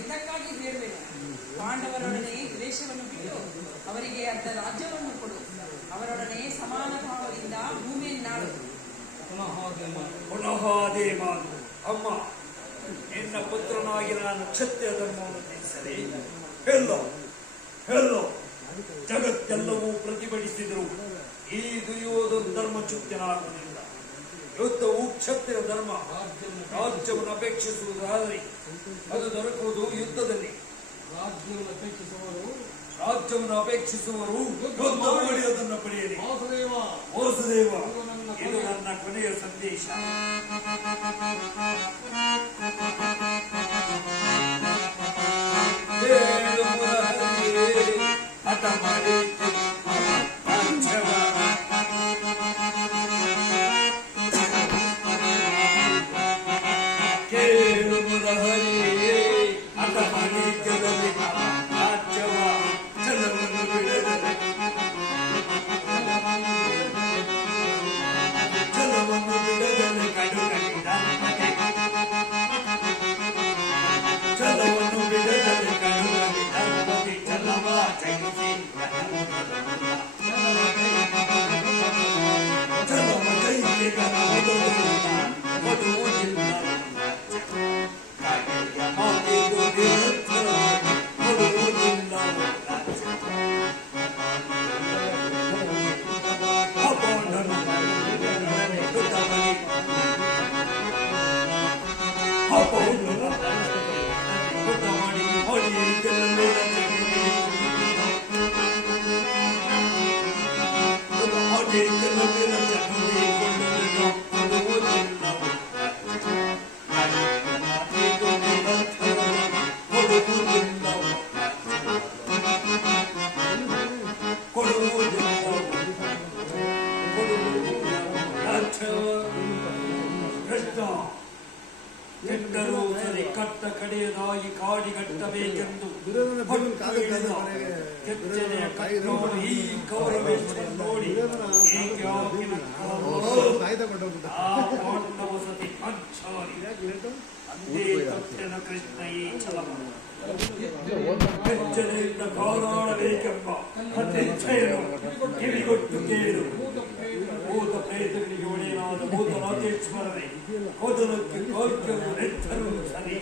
ಇದಕ್ಕಾಗಿ ಹೇಳಬೇಕು, ಪಾಂಡವರೊಡನೆ ದ್ವೇಷವನ್ನು ಬಿಟ್ಟು ಅವರಿಗೆ ಅರ್ಧ ರಾಜ್ಯವನ್ನು ಕೊಡು, ಅವರೊಡನೆ ಸಮಾನ ಭಾವದಿಂದ ಭೂಮಿಯನ್ನಾಳು. ಪುನಃ ಅದೇ ಮಾತು. ಅಮ್ಮ, ನಿನ್ನ ಪುತ್ರನಾಗಿ ನಾನು ಕ್ಷತ್ರಿಯ ಧರ್ಮವನ್ನು ತಿಳಿಸಲೇ ಹೇಳೋ ಜಗತ್ತೆಲ್ಲವೂ ಪ್ರತಿಭಟಿಸಿದರು. ಈ ದುರ್ಯೋಧನ ಧರ್ಮಚ್ಯುತನಾಗುವುದಿಲ್ಲ. ಯುದ್ಧವು ಕ್ಷತ್ರಿಯ ಧರ್ಮ. ರಾಜ್ಯವನ್ನು ಅಪೇಕ್ಷಿಸುವುದಾದರೆ ಅದು ದೊರಕುವುದು ಯುದ್ಧದಲ್ಲಿ. ರಾಜ್ಯವನ್ನು ಅಪೇಕ್ಷಿಸುವರು ಯುದ್ಧ ಮಾಡಿ ಅದನ್ನು ಪಡೆಯಲಿ. ವಾಸುದೇವ, ಇದು ನನ್ನ ಕೊನೆಯ ಸಂದೇಶ. ಹಠ ಮಾಡಿ ಕೇಳು ಮುರಹರಿಯೇ, ಹಠ ಮಾಡಿ ಗೆಲ್ಲಲಿ ರಾಜ್ಯವ ಜಲವನ್ನು ಬಿಡದರೆ, ಜಲವನ್ನು ಬಿಡದರೆ ಕಡುಗಡೆ ಜಲವನ್ನು ಬಿಡದರೆ ಕಡುಗಡೆ ಧರ್ಮದಿ ಜಲವ ಜಗಿಸಿ ಜಲವ ಜೈಗೆ ಕರವುದಿಲ್ಲ ಕೊಡುವುದಿಲ್ಲ ಮಾತಿದು ನಿರಂತರ ಕೊಡುವುದಿಲ್ಲ ಕೆಟ್ಟರೂ ಸರಿ ಕಟ್ಟ ಕಡೆಯದಾಗಿ ಕಾಡಿಗಟ್ಟಬೇಕೆಂದು ಕೆಚ್ಚನೆಯ ಕಟ್ಟೋಡು ಈ ಕೌರವೇಶ್ವರ ನೋಡಿ ಆ ಪಾಂಡವ ಸತಿ ಅಚ್ಚಾರಿ ಅಂದೇ ತಪ್ಪಿನ ಕೃಷ್ಣ ಈ ಛಲವನ್ನು ಕೆಚ್ಚನೆಯಿಂದ ಕಾಲಾಡಬೇಕೆಂಬ ಅತಿಚ್ಛೆಯನ್ನು ಕಿವಿಗೊಟ್ಟು ಕೇಳು. ಭೂತ ಪ್ರೇತಗಳಿಗೆ ಒಡೆಯನಾದ ಭೂತರಾಜೇಶ್ವರನೇ, ಕೋದಲಕ್ಕೆ ಕೌರ್ಯವು ನೆತ್ತರೂ ಸರಿ.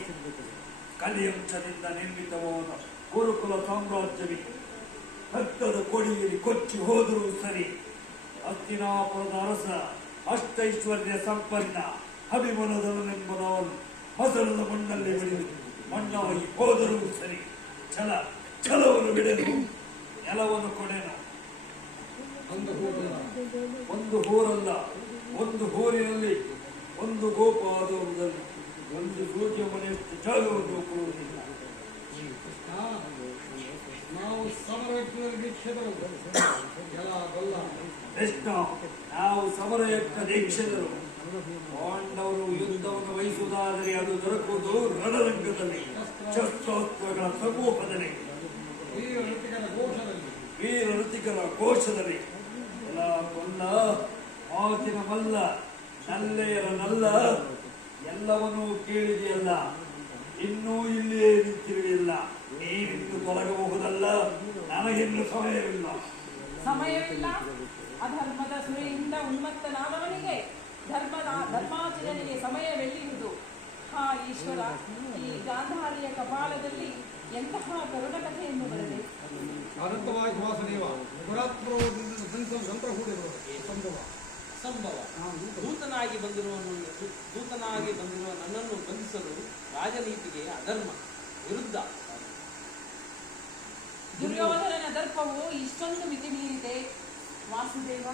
ಕಲಿಯಂಶದಿಂದ ನಿರ್ಮಿತವಾದ ಗುರುಕುಲ ಸಾಮ್ರಾಜ್ಯವಿದೆ. ರಕ್ತದ ಕೊಡಿಯಲ್ಲಿ ಕೊಚ್ಚಿ ಹೋದರೂ ಸರಿ. ಹಸ್ತಿನಾಪುರದ ಅರಸ ಅಷ್ಟೈಶ್ವರ್ಯ ಸಂಪನ್ನ ಅಭಿಮನದವನೆಂಬುದವನು ಹಸನದ ಮಣ್ಣಲ್ಲಿ ಬೆಳೆದು ಮಣ್ಣಾಗಿ ಹೋದರೂ ಸರಿ. ಛಲವನ್ನು ಬಿಡಲು ನೆಲವನ್ನು ಕೊಡೆನು. ಒಂದು ಊರಲ್ಲ, ಒಂದು ಊರಿನಲ್ಲಿ ಒಂದು ಗೋಪಾದವದಲ್ಲಿ ಒಂದು ಸೂರ್ಯ ಮನೆಯಷ್ಟು ಜಾಗವನ್ನು ಕೊಡುವುದಿಲ್ಲ. ನಾವು ಸಮರಯಜ್ಞ ದೀಕ್ಷಿತರು. ಪಾಂಡವರು ಯುದ್ಧವನ್ನು ವಹಿಸುವುದಾದರೆ ಅದು ದೊರಕುವುದು ರಣರಂಗದಲ್ಲಿ, ಶಸ್ತ್ರಾಸ್ತ್ರಗಳ ಸಮೂಹದಲ್ಲಿ, ವೀರ ಋತಿಕರ ಘೋಷದಲ್ಲಿ. ಕೊಲ್ಲ ಮಾತಿನ ಮಲ್ಲ, ನಲ್ಲೆಯರ ನಲ್ಲ, ಎಲ್ಲವನ್ನೂ ಕೇಳಿದೆಯಲ್ಲ. ಇನ್ನೂ ಇಲ್ಲಿಯೇ ನಿಂತಿರುವಿಲ್ಲ. ನೀನಿನ್ನು ತೊಲಗಬಹುದಲ್ಲ. ನನಗಿನ್ನು ಸಮಯವಿಲ್ಲ. ಅಧರ್ಮದ ಸುಳಿಯಿಂದ ಉನ್ಮತ್ತನಾದವನಿಗೆ ಧರ್ಮಾಚರಣೆಗೆ ಸಮಯವೆಲ್ಲಿರುವುದು? ಹಾ ಈಶ್ವರ, ಈ ಗಾಂಧಾರಿಯ ಕಪಾಲದಲ್ಲಿ ಎಂತಹ ಕರುಣ ಕಥೆಯನ್ನು ಬರದೆ. ಅನಂತವಾಗಿ ವಾಸುದೇವ, ಸಂಭವ ದೂತನಾಗಿ ಬಂದಿರುವ ನನ್ನನ್ನು ಬಂಧಿಸಲು ರಾಜನೀತಿಗೆ ಅಧರ್ಮ ವಿರುದ್ಧ. ದುರ್ಯೋಧನನ ದರ್ಪವು ಇಷ್ಟೊಂದು ಮಿತಿ ಮೀರಿದೆ. ವಾಸುದೇವ,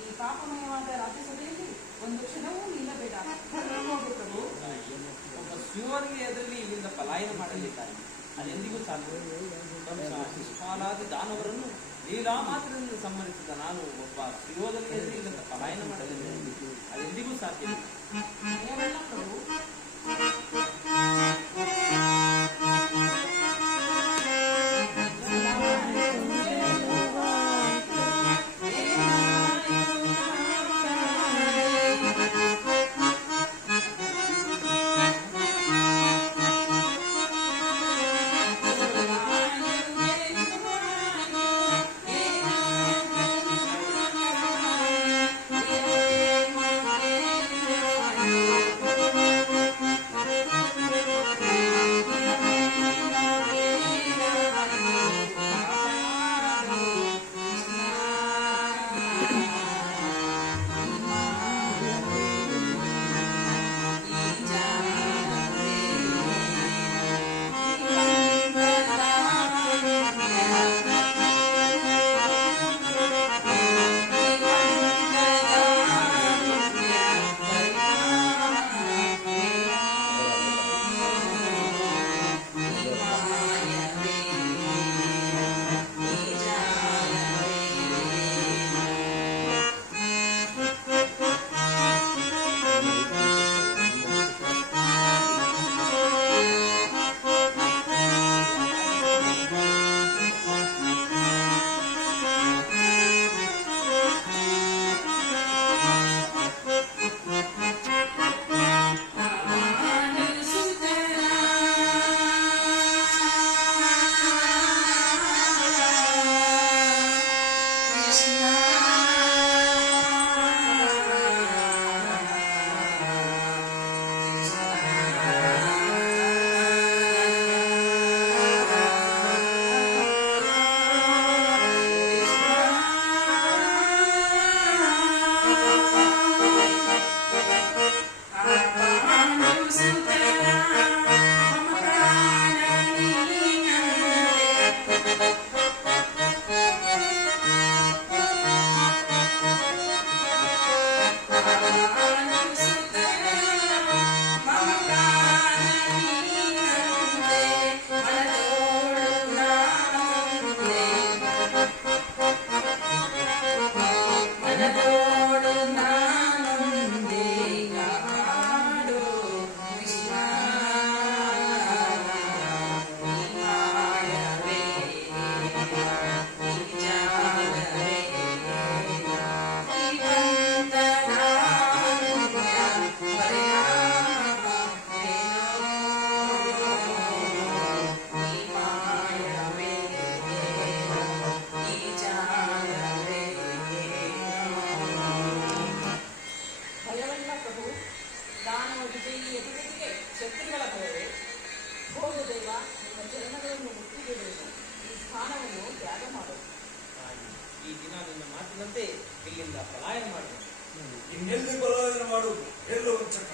ಈ ಪಾಪಮಯವಾದ ರಾಜ್ಯಸಭೆಯಲ್ಲಿ ಒಂದು ಕ್ಷಣವೂ ನಿಲ್ಲಬೇಡ. ಒಬ್ಬ ಶಿವನಿಗೆ ಎದುರಲ್ಲಿ ಇಲ್ಲಿಂದ ಪಲಾಯನ ಮಾಡಲಿದ್ದಾರೆ. ಅದೆಂದಿಗೂ ಸಾಧ್ಯ. ಶಿಶುಪಾಲಾದಿ ದಾನವರನ್ನು ಲೀಲಾ ಮಾತ್ರದಿಂದ ಸಂಬಂಧಿಸಿದ ನಾನು ಒಬ್ಬ ಶಿರೋಧನಿಗೆ ಎದುರು ಇಲ್ಲಿಂದ ಪಲಾಯನ ಮಾಡಲಿದ್ದೇನೆ. ಅದೆಂದಿಗೂ ಸಾಧ್ಯ. ಭಯವಲ್ಲ ಪ್ರಭು, ದಾನವ ವಿಜಯಿ ಎದುರಿಗೆ ಶತ್ರುಗಳ ಭಯವೇ. ಹೋಗು ದೇವ, ನಿಮ್ಮ ಚರಣಗಳನ್ನು ಮುಟ್ಟಿಬಿಡುವುದು, ಈ ಸ್ಥಾನವನ್ನು ತ್ಯಾಗ ಮಾಡುವುದು. ಈ ದಿನ ನಿನ್ನ ಮಾತಿನಂತೆ ಇಲ್ಲಿಂದ ಪಲಾಯನ ಮಾಡುವ. ಇನ್ನೆಲ್ಲಿ ಬಲಾಯನ ಮಾಡುವುದು, ಎಲ್ಲೋ ವಂಚಕ.